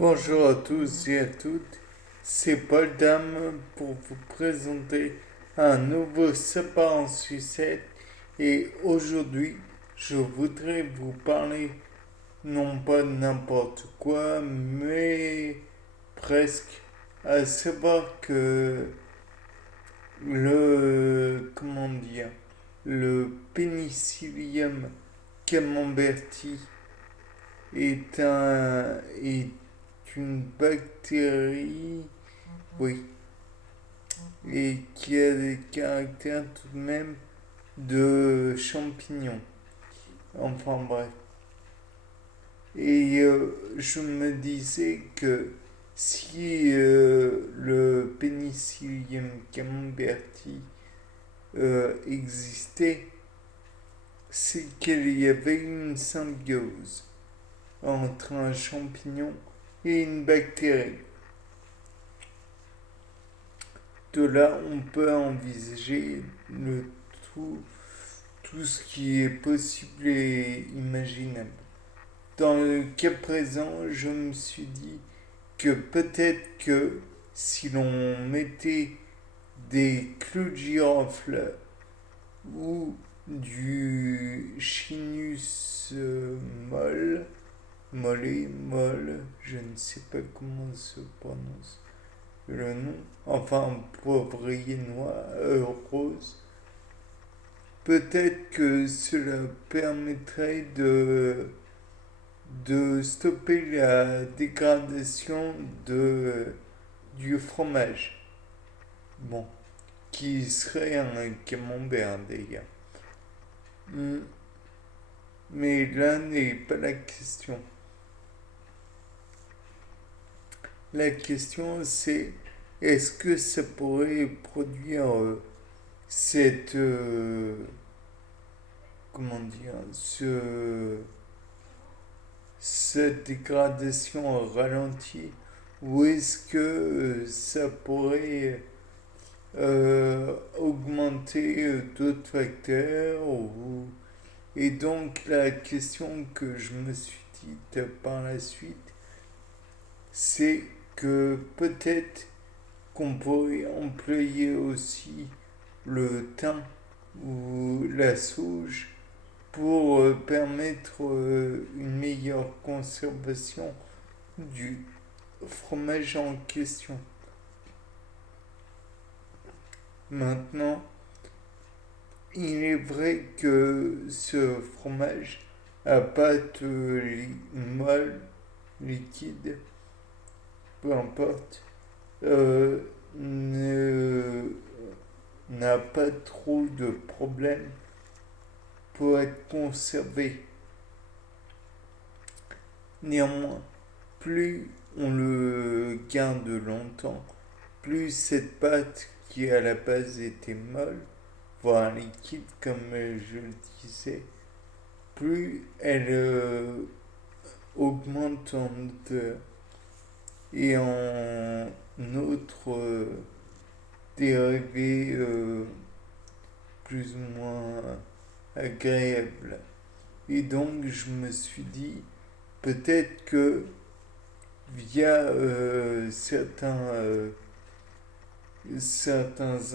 Bonjour à tous et à toutes, c'est Paul Dame pour vous présenter un nouveau sapin en sucette et aujourd'hui je voudrais vous parler non pas de n'importe quoi mais presque, à savoir que le Penicillium camemberti est une bactérie, oui, et qui a des caractères tout de même de champignon. Enfin bref. Et je me disais que si le Penicillium camemberti existait, c'est qu'il y avait une symbiose entre un champignon et une bactérie. De là, on peut envisager tout, tout ce qui est possible et imaginable. Dans le cas présent, je me suis dit que peut-être que si l'on mettait des clous de girofle ou du Chinus molle, je ne sais pas comment se prononce le nom, enfin poivrier noir, rose, peut-être que cela permettrait de stopper la dégradation du fromage. Bon, qui serait un camembert d'ailleurs. Hmm, Mais là n'est pas la question. La question c'est est-ce que ça pourrait produire cette comment dire cette dégradation ralentie ou est-ce que ça pourrait augmenter d'autres facteurs et donc la question que je me suis dite par la suite c'est que peut-être qu'on pourrait employer aussi le thym ou la sauge pour permettre une meilleure conservation du fromage en question. Maintenant, il est vrai que ce fromage à pâte molle, liquide, peu importe, euh, ne- n'a pas trop de problèmes pour être conservé. Néanmoins, plus on le garde longtemps, plus cette pâte qui à la base était molle, voire liquide comme je le disais, plus elle augmente en odeur et en autres dérivés plus ou moins agréables. Et donc je me suis dit, peut-être que via certains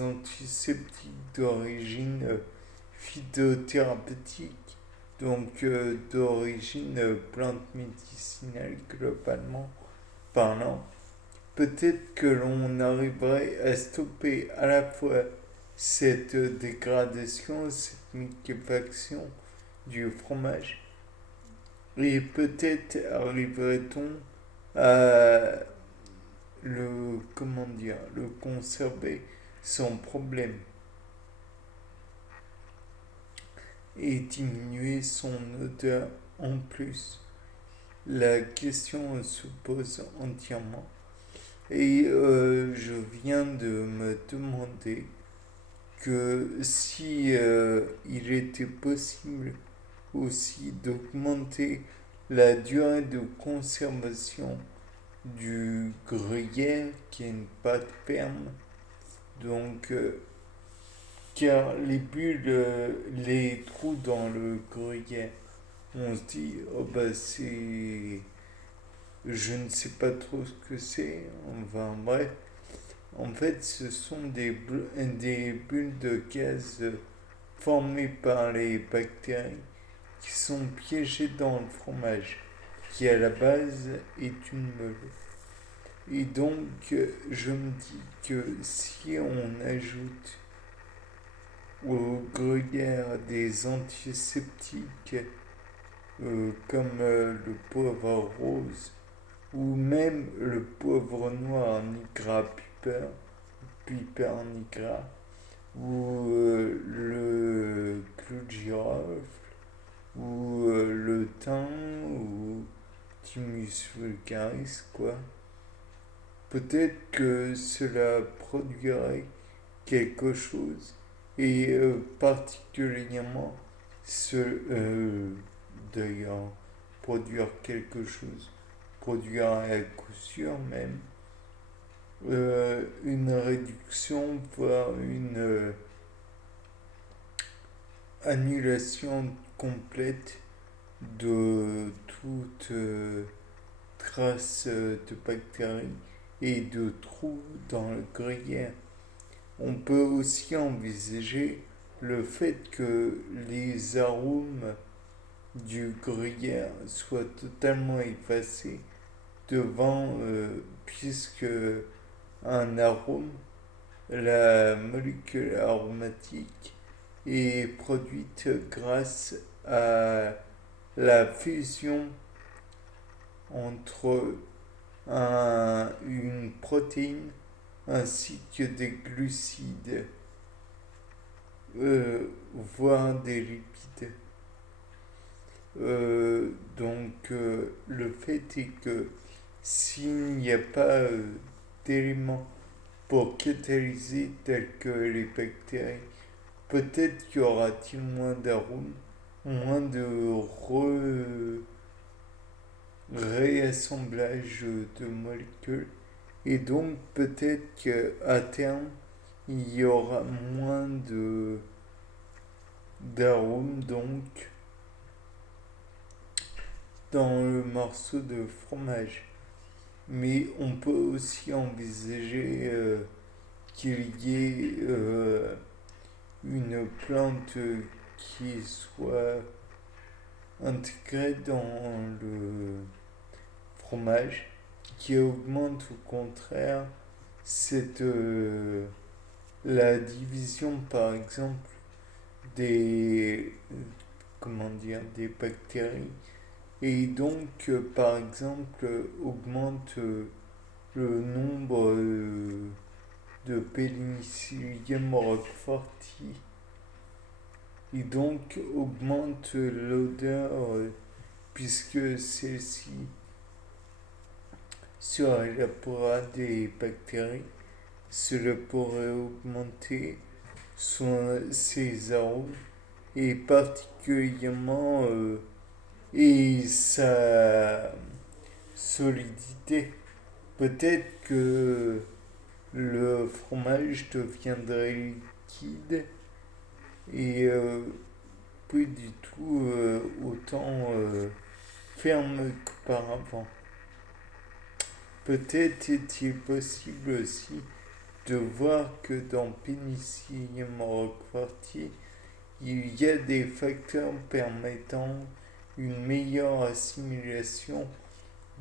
antiseptiques d'origine phytothérapeutique, donc d'origine plante médicinale globalement parlant, peut-être que l'on arriverait à stopper à la fois cette dégradation, cette liquéfaction du fromage, et peut-être arriverait-on à le conserver sans problème et diminuer son odeur en plus. La question se pose entièrement et je viens de me demander que si il était possible aussi d'augmenter la durée de conservation du gruyère qui est une pâte ferme. Donc, car les bulles, les trous dans le gruyère, on se dit, oh bah Je ne sais pas trop ce que c'est. Enfin bref, en fait, ce sont des bulles de gaz formées par les bactéries qui sont piégées dans le fromage, qui à la base est une meule. Et donc, je me dis que si on ajoute au gruyère des antiseptiques comme le poivre rose ou même le poivre noir nigra piper nigra ou le clou de girofle ou le thym ou Thymus vulgaris quoi. Peut-être que cela produirait quelque chose et particulièrement ce d'ailleurs produire quelque chose, produire à coup sûr même une réduction voire une annulation complète de toute trace de bactéries et de trous dans le gruyère. On peut aussi envisager le fait que les arômes du gruyère soient totalement effacés devant, puisque un arôme, la molécule aromatique, est produite grâce à la fusion entre une protéine ainsi que des glucides, voire des lipides. Le fait est que s'il n'y a pas d'éléments pour catalyser tels que les bactéries, peut-être y aura-t-il moins d'arômes, moins de réassemblage de molécules, et donc peut-être qu'à terme, il y aura moins d'arômes donc dans le morceau de fromage. Mais on peut aussi envisager qu'il y ait une plante qui soit intégrée dans le fromage, qui augmente au contraire cette, la division par exemple des, des bactéries et donc par exemple augmente le nombre de Penicillium roqueforti et donc augmente l'odeur puisque celle-ci serait la poire des bactéries. Cela pourrait augmenter ses arômes et particulièrement et sa solidité. Peut-être que le fromage deviendrait liquide et plus du tout autant ferme qu'auparavant. Peut-être est-il possible aussi de voir que dans Penicillium roqueforti, il y a des facteurs permettant une meilleure assimilation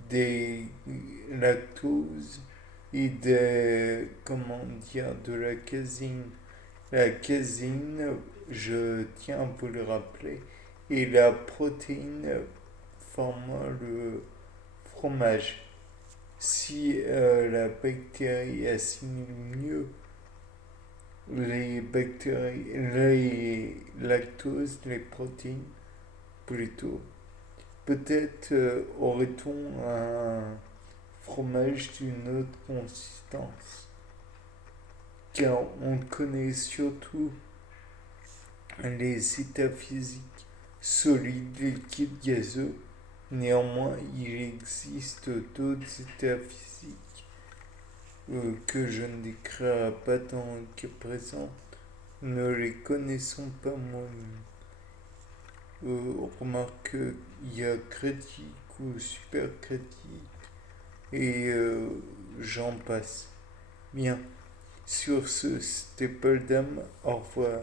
des lactoses et de la casine. La casine, je tiens à vous le rappeler, est la protéine formant le fromage. Si la bactérie assimile mieux les lactoses, les protéines plutôt, peut-être aurait-on un fromage d'une autre consistance. Car on connaît surtout les états physiques solides, liquides, gazeux. Néanmoins, il existe d'autres états physiques que je ne décrirai pas dans le cas présent, ne les connaissons pas moi-même. Remarque qu'il y a critique ou super critique et j'en passe. Bien, sur ce, c'était Paul Dame, au revoir.